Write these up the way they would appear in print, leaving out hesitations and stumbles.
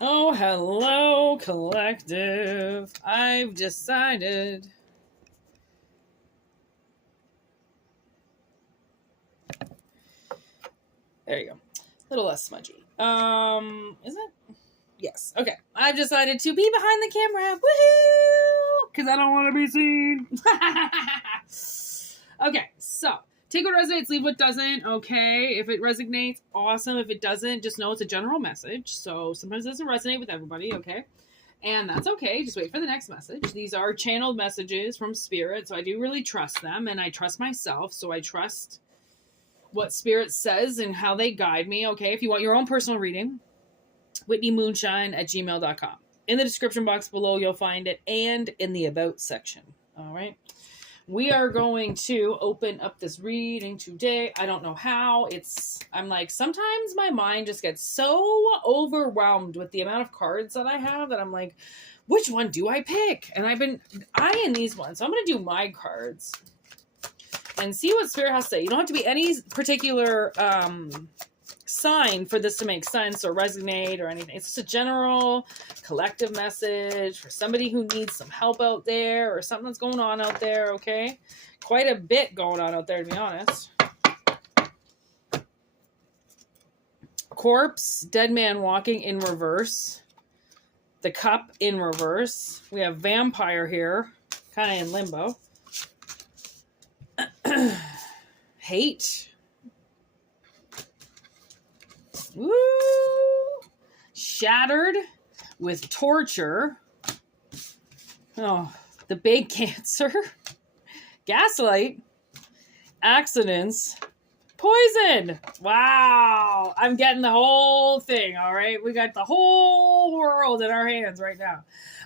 Oh, hello, collective. I've decided. There you go. A little less smudgy. Is it? Yes. Okay. I've decided to be behind the camera. Woohoo! Because I don't want to be seen. Okay, so take what resonates, leave what doesn't. Okay, if it resonates, awesome. If it doesn't, just know it's a general message. So sometimes it doesn't resonate with everybody. Okay, and that's okay. Just wait for the next message. These are channeled messages from spirit, so I do really trust them, and I trust myself. So I trust what spirit says and how they guide me. Okay, if you want your own personal reading, whitneymoonshine@gmail.com. In the description box below, you'll find it, and in the about section. All right. We are going to open up this reading today. I don't know how. I'm like, sometimes my mind just gets so overwhelmed with the amount of cards that I have that I'm like, which one do I pick? And I've been eyeing these ones. So I'm going to do my cards and see what Spirit has to say. You don't have to be any particular sign for this to make sense or resonate or anything. It's just a general collective message for somebody who needs some help out there or something that's going on out there. Okay, quite a bit going on out there, to be honest. Corpse, dead man walking in reverse, the cup in reverse. We have vampire here, kind of in limbo. Hate. Woo! Shattered with torture. Oh, the big cancer. Gaslight. Accidents. Poison. Wow. I'm getting the whole thing, all right? We got the whole world in our hands right now.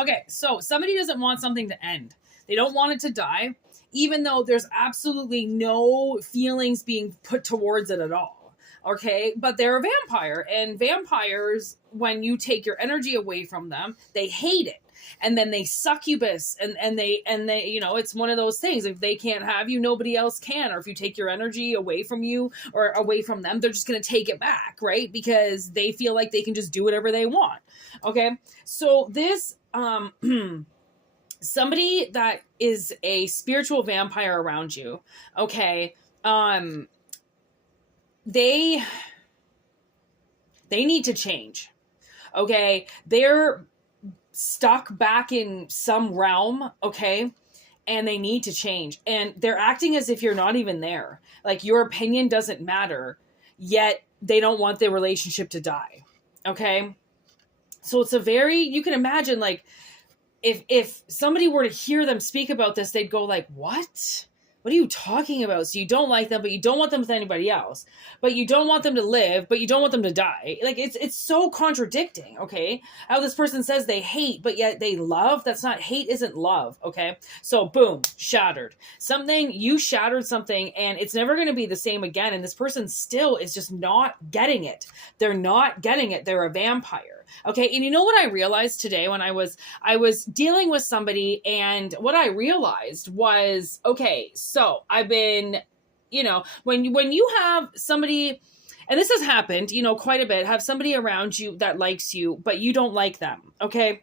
Okay, so somebody doesn't want something to end. They don't want it to die, even though there's absolutely no feelings being put towards it at all. Okay, but they're a vampire, and vampires, when you take your energy away from them, they hate it, and then they succubus, and they you know, it's one of those things. If they can't have you, nobody else can. Or if you take your energy away from you or away from them, they're just going to take it back, right? Because they feel like they can just do whatever they want. Okay, so this somebody that is a spiritual vampire around you, okay, they need to change. Okay, they're stuck back in some realm, okay, and they need to change, and they're acting as if you're not even there, like your opinion doesn't matter, yet they don't want their relationship to die. Okay, so it's a very, you can imagine, like, if somebody were to hear them speak about this, they'd go like, what are you talking about? So you don't like them, but you don't want them with anybody else. But you don't want them to live, but you don't want them to die. Like, it's so contradicting, okay? How this person says they hate, but yet they love. That's not, hate isn't love, okay? So boom, shattered. You shattered something, and it's never going to be the same again. And this person still is just not getting it. They're not getting it. They're a vampire. Okay, and you know what I realized today when I was dealing with somebody, and what I realized was, okay, so I've been, you know, when you have somebody, and this has happened, you know, quite a bit, have somebody around you that likes you, but you don't like them, okay?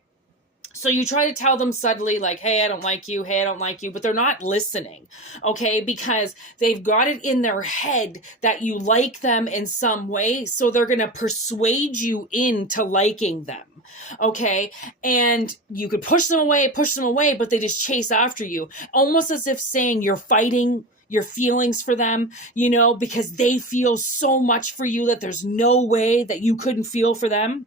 So you try to tell them subtly, like, hey, I don't like you. Hey, I don't like you. But they're not listening, okay? Because they've got it in their head that you like them in some way. So they're going to persuade you into liking them, okay? And you could push them away, but they just chase after you. Almost as if saying you're fighting your feelings for them, you know, because they feel so much for you that there's no way that you couldn't feel for them.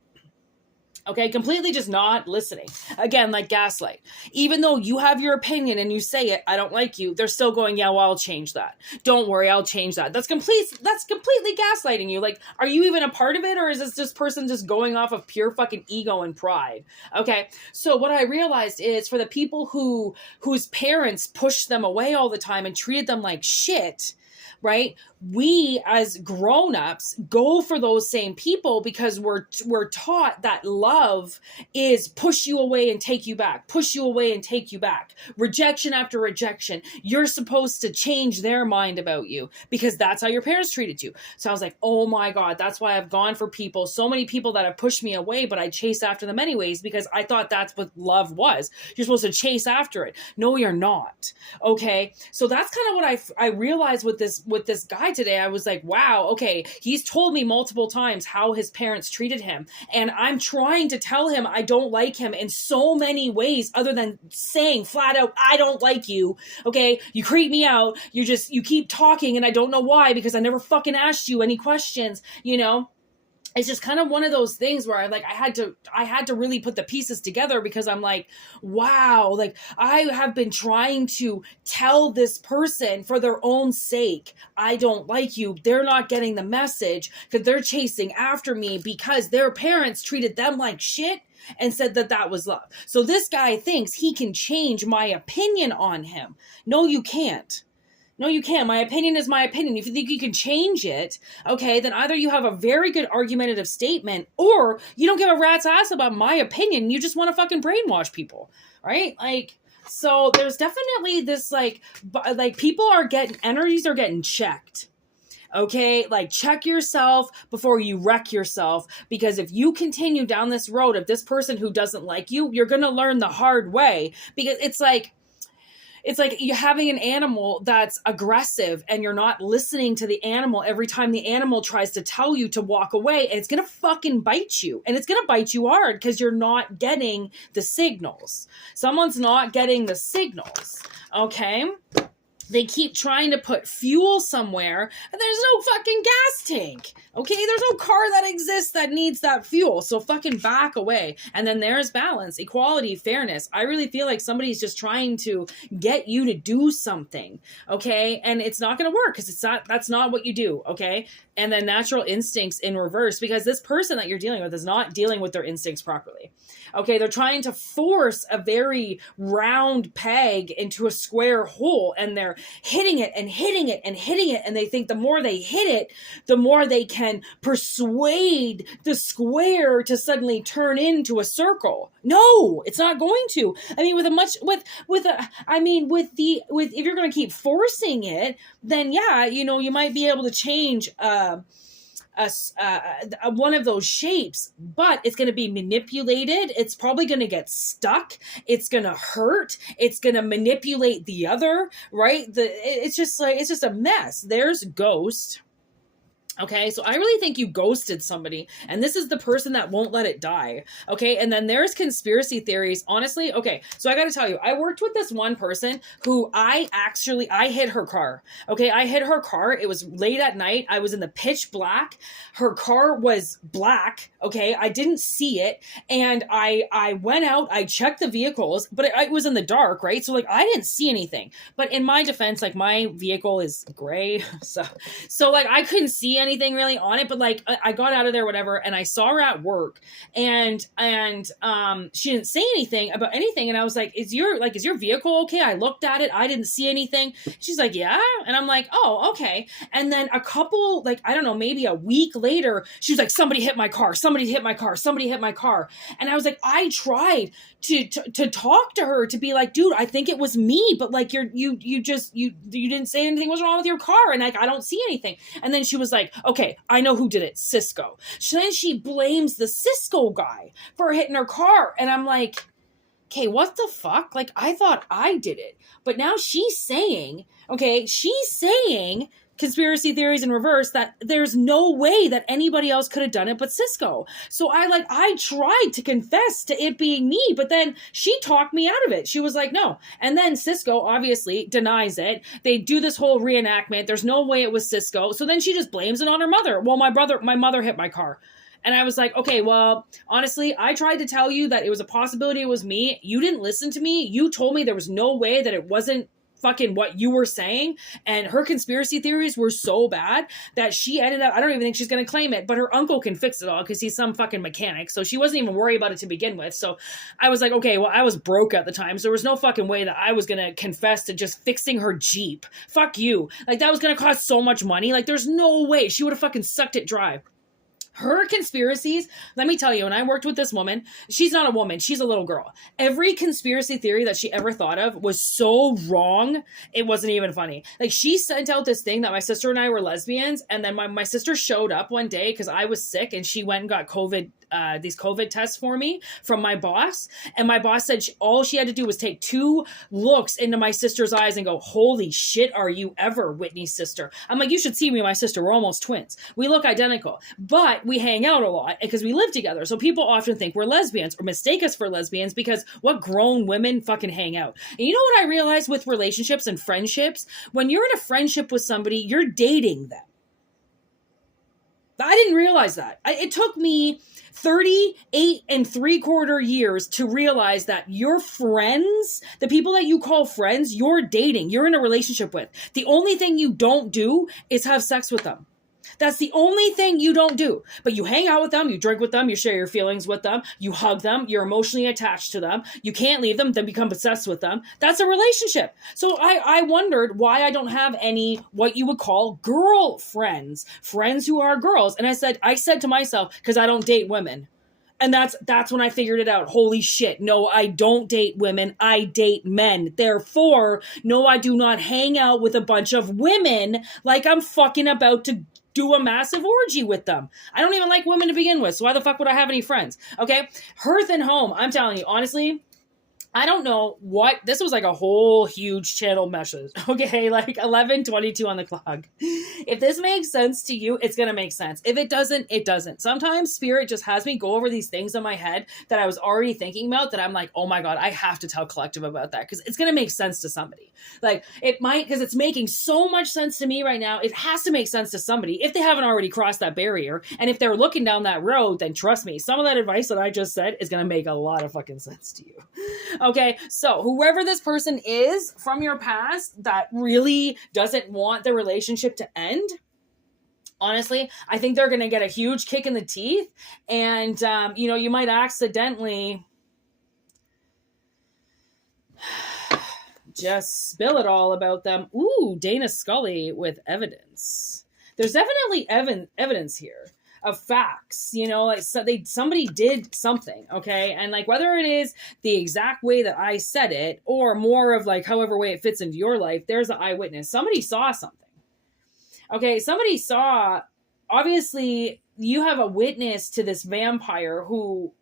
Okay, completely just not listening. Again, like gaslight. Even though you have your opinion and you say it, I don't like you, they're still going, yeah, well, I'll change that. Don't worry, I'll change that. That's completely gaslighting you. Like, are you even a part of it, or is this person just going off of pure fucking ego and pride? Okay, so what I realized is, for the people whose parents pushed them away all the time and treated them like shit, right? we as grown-ups go for those same people because we're taught that love is push you away and take you back, push you away and take you back, rejection after rejection. You're supposed to change their mind about you because that's how your parents treated you. So I was like, oh my God, that's why I've gone for people, so many people that have pushed me away, but I chase after them anyways because I thought that's what love was. You're supposed to chase after it. No, you're not. Okay. So that's kind of what I realized with this guy today. I was like, wow, okay, he's told me multiple times how his parents treated him, and I'm trying to tell him I don't like him in so many ways other than saying flat out, I don't like you. Okay, you creep me out. You keep talking and I don't know why because I never fucking asked you any questions, you know? It's just kind of one of those things where I had to really put the pieces together because I'm like, wow, like I have been trying to tell this person for their own sake, I don't like you. They're not getting the message because they're chasing after me because their parents treated them like shit and said that was love. So this guy thinks he can change my opinion on him. No, you can't. No, you can't. My opinion is my opinion. If you think you can change it, okay, then either you have a very good argumentative statement or you don't give a rat's ass about my opinion. You just want to fucking brainwash people, right? Like, so there's definitely this like people are energies are getting checked. Okay, like check yourself before you wreck yourself, because if you continue down this road of this person who doesn't like you, you're going to learn the hard way, because it's like you're having an animal that's aggressive and you're not listening to the animal every time the animal tries to tell you to walk away, and it's going to fucking bite you, and it's going to bite you hard because you're not getting the signals. Someone's not getting the signals. Okay. They keep trying to put fuel somewhere and there's no fucking gas tank. Okay, there's no car that exists that needs that fuel. So fucking back away. And then there's balance, equality, fairness. I really feel like somebody's just trying to get you to do something. Okay, and it's not going to work because that's not what you do. Okay, and then natural instincts in reverse, because this person that you're dealing with is not dealing with their instincts properly. Okay, they're trying to force a very round peg into a square hole, and they're hitting it and hitting it and hitting it, and they think the more they hit it, the more they can persuade the square to suddenly turn into a circle. No, it's not going to. I mean, if you're going to keep forcing it, then yeah, you might be able to change one of those shapes, but it's going to be manipulated. It's probably going to get stuck. It's going to hurt. It's going to manipulate the other, right? It's just a mess. There's Ghost. Okay, so I really think you ghosted somebody, and this is the person that won't let it die. Okay, and then there's conspiracy theories. Honestly, okay, so I got to tell you, I worked with this one person who I hit her car. Okay, I hit her car. It was late at night. I was in the pitch black. Her car was black. Okay, I didn't see it, and I went out. I checked the vehicles, but it was in the dark, right? So like I didn't see anything. But in my defense, like my vehicle is gray, so like I couldn't see anything really on it, but like I got out of there, whatever, and I saw her at work, and she didn't say anything about anything, and I was like, is your vehicle okay? I looked at it, I didn't see anything. She's like, yeah, and I'm like, oh, okay. And then a couple, like, I don't know, maybe a week later, she was like, somebody hit my car, somebody hit my car. And I was like, I tried to talk to her to be like, dude, I think it was me, but like you didn't say anything was wrong with your car, and like I don't see anything. And then she was like, okay, I know who did it, Cisco. Then she blames the Cisco guy for hitting her car, and I'm like, okay, what the fuck? Like, I thought I did it, but now she's saying conspiracy theories in reverse, that there's no way that anybody else could have done it but Cisco. So I tried to confess to it being me, but then she talked me out of it. She was like, no. And then Cisco obviously denies it. They do this whole reenactment. There's no way it was Cisco. So then she just blames it on her mother. Well, my mother hit my car. And I was like, okay, well, honestly, I tried to tell you that it was a possibility it was me. You didn't listen to me. You told me there was no way that it wasn't fucking what you were saying, and her conspiracy theories were so bad that she ended up, I don't even think she's going to claim it, but her uncle can fix it all because he's some fucking mechanic, so she wasn't even worried about it to begin with. So I was like, okay, well, I was broke at the time, so there was no fucking way that I was going to confess to just fixing her Jeep. Fuck you. Like, that was going to cost so much money. Like, there's no way. She would have fucking sucked it dry. Her conspiracies, let me tell you, when I worked with this woman, she's not a woman, she's a little girl. Every conspiracy theory that she ever thought of was so wrong, it wasn't even funny. Like, she sent out this thing that my sister and I were lesbians, and then my sister showed up one day because I was sick, and she went and got these COVID tests for me from my boss. And my boss said all she had to do was take 2 looks into my sister's eyes and go, holy shit, are you ever Whitney's sister? I'm like, you should see me and my sister. We're almost twins. We look identical, but we hang out a lot because we live together. So people often think we're lesbians or mistake us for lesbians because what grown women fucking hang out. And you know what I realized with relationships and friendships? When you're in a friendship with somebody, you're dating them. I didn't realize that. It took me 38 3/4 years to realize that your friends, the people that you call friends, you're dating, you're in a relationship with. The only thing you don't do is have sex with them. That's the only thing you don't do. But you hang out with them, you drink with them, you share your feelings with them, you hug them, you're emotionally attached to them, you can't leave them, then become obsessed with them. That's a relationship. So I wondered why I don't have any what you would call girlfriends, friends who are girls. And I said to myself, because I don't date women. And that's when I figured it out. Holy shit. No, I don't date women. I date men. Therefore, no, I do not hang out with a bunch of women like I'm fucking about to do a massive orgy with them. I don't even like women to begin with, so why the fuck would I have any friends? Okay? Hearth and Home, I'm telling you, honestly, I don't know what, this was like a whole huge channel message, okay? Like 11:22 on the clock. If this makes sense to you, it's going to make sense. If it doesn't, it doesn't. Sometimes spirit just has me go over these things in my head that I was already thinking about that I'm like, oh my God, I have to tell Collective about that because it's going to make sense to somebody. Like it might, because it's making so much sense to me right now. It has to make sense to somebody if they haven't already crossed that barrier. And if they're looking down that road, then trust me, some of that advice that I just said is going to make a lot of fucking sense to you. Okay, so whoever this person is from your past that really doesn't want the relationship to end, honestly, I think they're going to get a huge kick in the teeth. And, you might accidentally just spill it all about them. Ooh, Dana Scully with evidence. There's definitely evidence here. Of facts, like somebody did something, okay? And like whether it is the exact way that I said it or more of like however way it fits into your life, there's an eyewitness. Somebody saw something. Okay, somebody saw, obviously you have a witness to this vampire who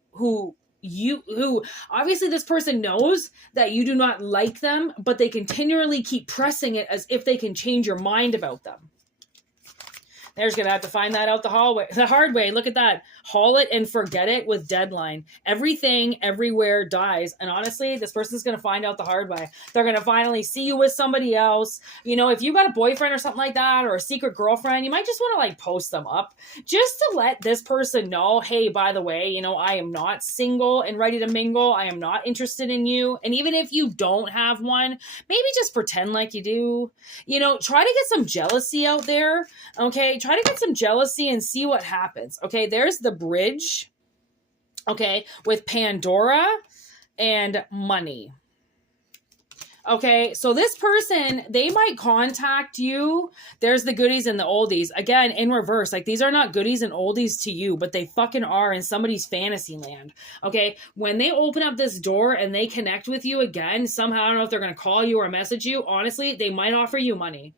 obviously this person knows that you do not like them, but they continually keep pressing it as if they can change your mind about them. They're just going to have to find that out the hard way. Look at that. Haul it and forget it with deadline. Everything, everywhere dies. And honestly, this person's going to find out the hard way. They're going to finally see you with somebody else. If you got a boyfriend or something like that, or a secret girlfriend, you might just want to like post them up just to let this person know, hey, by the way, I am not single and ready to mingle. I am not interested in you. And even if you don't have one, maybe just pretend like you do. Try to get some jealousy out there. Okay. Try to get some jealousy and see what happens. Okay, there's the bridge. Okay, with Pandora and money. Okay, so this person, they might contact you. There's the goodies and the oldies. Again, in reverse. Like, these are not goodies and oldies to you, but they fucking are in somebody's fantasy land. Okay, when they open up this door and they connect with you again, somehow, I don't know if they're going to call you or message you. Honestly, they might offer you money.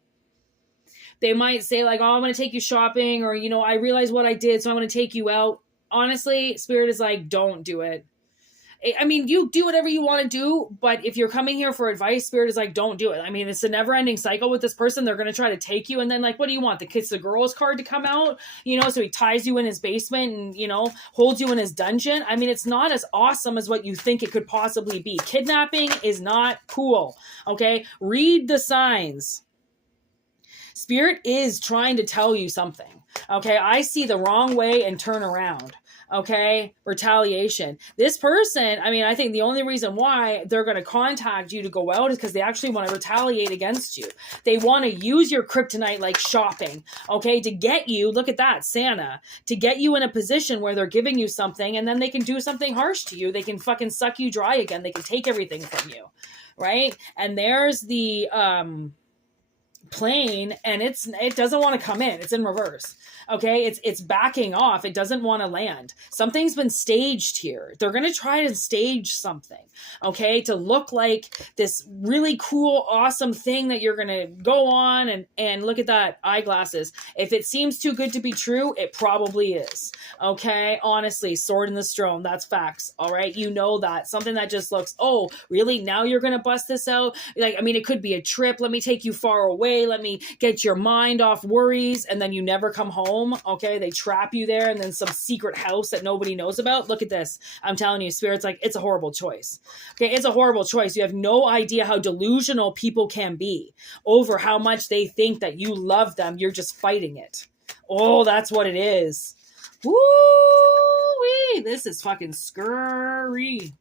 They might say like, oh, I'm going to take you shopping, or, I realize what I did, so I'm going to take you out. Honestly, Spirit is like, don't do it. I mean, you do whatever you want to do, but if you're coming here for advice, Spirit is like, don't do it. I mean, it's a never-ending cycle with this person. They're going to try to take you, and then like, what do you want? The Kiss the Girls card to come out? So he ties you in his basement and, holds you in his dungeon. I mean, it's not as awesome as what you think it could possibly be. Kidnapping is not cool, okay? Read the signs. Spirit is trying to tell you something. Okay, I see the wrong way and turn around. Okay, retaliation. This person, I mean, I think the only reason why they're going to contact you to go out is because they actually want to retaliate against you. They want to use your kryptonite like shopping, okay, to get you, look at that, Santa, to get you in a position where they're giving you something and then they can do something harsh to you. They can fucking suck you dry again. They can take everything from you, right? And there's the plane, and it doesn't want to come in. It's in reverse. Okay, it's backing off. It doesn't want to land. Something's been staged here. They're going to try to stage something, okay, to look like this really cool, awesome thing that you're going to go on and look at that, eyeglasses. If it seems too good to be true, it probably is. Okay, honestly, sword in the stone, that's facts. All right, you know that. Something that just looks, oh, really? Now you're going to bust this out? Like, I mean, it could be a trip. Let me take you far away. Let me get your mind off worries, and then you never come home. Okay, they trap you there, and then some secret house that nobody knows about. Look at this. I'm telling you, Spirit's like, it's a horrible choice. Okay, it's a horrible choice. You have no idea how delusional people can be over how much they think that you love them. You're just fighting it. Oh, that's what it is. Woo-wee. This is fucking scurry.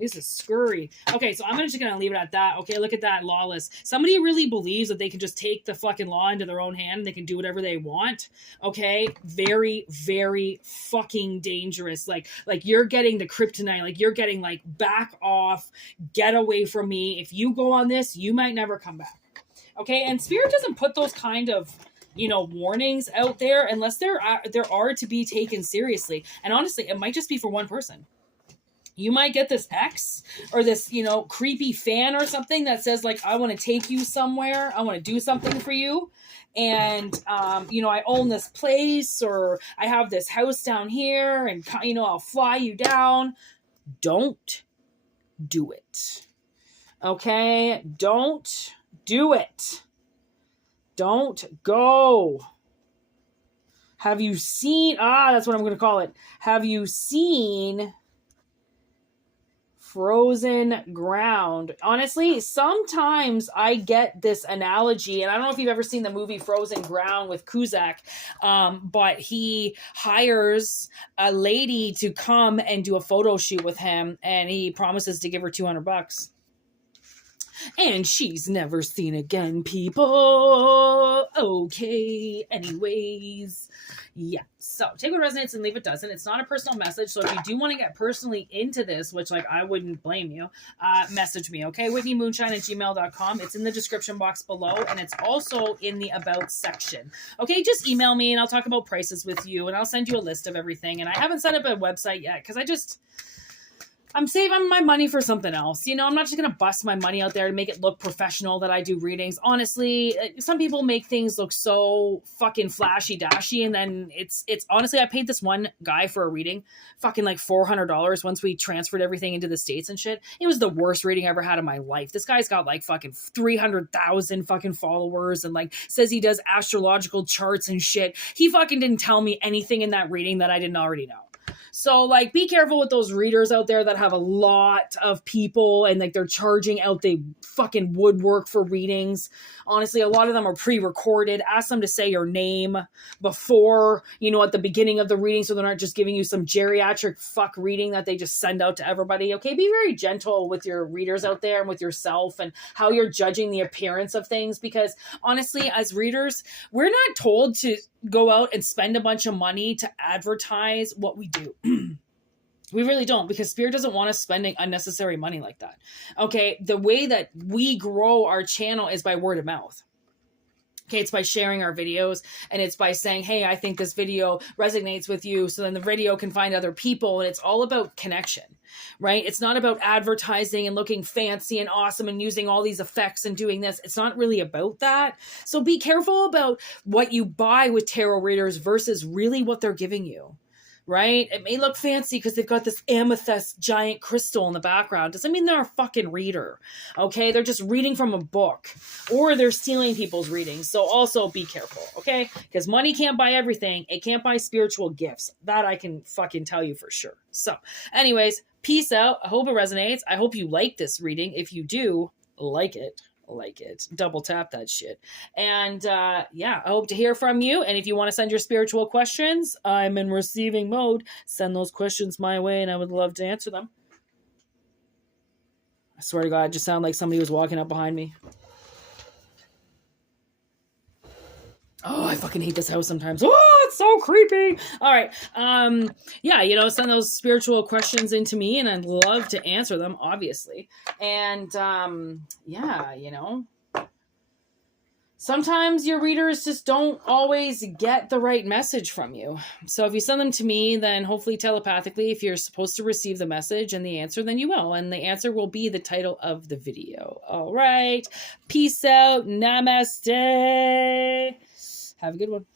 This is scurry. Okay, so I'm just going to leave it at that. Okay, look at that, lawless. Somebody really believes that they can just take the fucking law into their own hand and they can do whatever they want. Okay, very, very fucking dangerous. Like you're getting the kryptonite. Like you're getting like, back off, get away from me. If you go on this, you might never come back. Okay, and Spirit doesn't put those kind of, you know, warnings out there unless there are to be taken seriously. And honestly, it might just be for one person. You might get this ex or this, you know, creepy fan or something that says like, I want to take you somewhere. I want to do something for you. And, you know, I own this place, or I have this house down here, and, you know, I'll fly you down. Don't do it. Okay. Don't do it. Don't go. Have you seen, that's what I'm going to call it. Have you seen frozen ground? Honestly, sometimes I get this analogy, and I don't know if you've ever seen the movie Frozen Ground with Cusack, but he hires a lady to come and do a photo shoot with him, and he promises to give her $200. And she's never seen again, people. Okay, anyways. Yeah, so take what resonates and leave what doesn't. It's not a personal message, so if you do want to get personally into this, which, like, I wouldn't blame you, message me, okay? WhitneyMoonshine@gmail.com. It's in the description box below, and it's also in the About section. Okay, just email me, and I'll talk about prices with you, and I'll send you a list of everything. And I haven't set up a website yet, because I'm saving my money for something else. You know, I'm not just going to bust my money out there to make it look professional that I do readings. Honestly, some people make things look so fucking flashy dashy. And then it's honestly, I paid this one guy for a reading fucking like $400 once we transferred everything into the States and shit. It was the worst reading I ever had in my life. This guy's got like fucking 300,000 fucking followers and like says he does astrological charts and shit. He fucking didn't tell me anything in that reading that I didn't already know. So, like, be careful with those readers out there that have a lot of people and, like, they're charging out the fucking woodwork for readings. Honestly, a lot of them are pre-recorded. Ask them to say your name before, you know, at the beginning of the reading, so they're not just giving you some geriatric fuck reading that they just send out to everybody. Okay, be very gentle with your readers out there and with yourself and how you're judging the appearance of things, because honestly, as readers, we're not told to go out and spend a bunch of money to advertise what we do. We really don't, because Spirit doesn't want us spending unnecessary money like that. Okay, the way that we grow our channel is by word of mouth. Okay, it's by sharing our videos, and it's by saying, hey, I think this video resonates with you, so then the video can find other people, and it's all about connection, right? It's not about advertising and looking fancy and awesome and using all these effects and doing this. It's not really about that. So be careful about what you buy with tarot readers versus really what they're giving you. Right? It may look fancy because they've got this amethyst giant crystal in the background. Doesn't mean they're a fucking reader. Okay? They're just reading from a book. Or they're stealing people's readings. So also be careful. Okay? Because money can't buy everything. It can't buy spiritual gifts. That I can fucking tell you for sure. So anyways, peace out. I hope it resonates. I hope you like this reading. If you do, like it. like it. Double tap that shit. And yeah, I hope to hear from you. And if you want to send your spiritual questions, I'm in receiving mode. Send those questions my way and I would love to answer them. I swear to God, it just sounded like somebody was walking up behind me. Oh, I fucking hate this house sometimes. Oh, it's so creepy. All right. Yeah, you know, send those spiritual questions into me and I'd love to answer them, obviously. And yeah, you know, sometimes your readers just don't always get the right message from you. So if you send them to me, then hopefully telepathically, if you're supposed to receive the message and the answer, then you will. And the answer will be the title of the video. All right. Peace out. Namaste. Have a good one.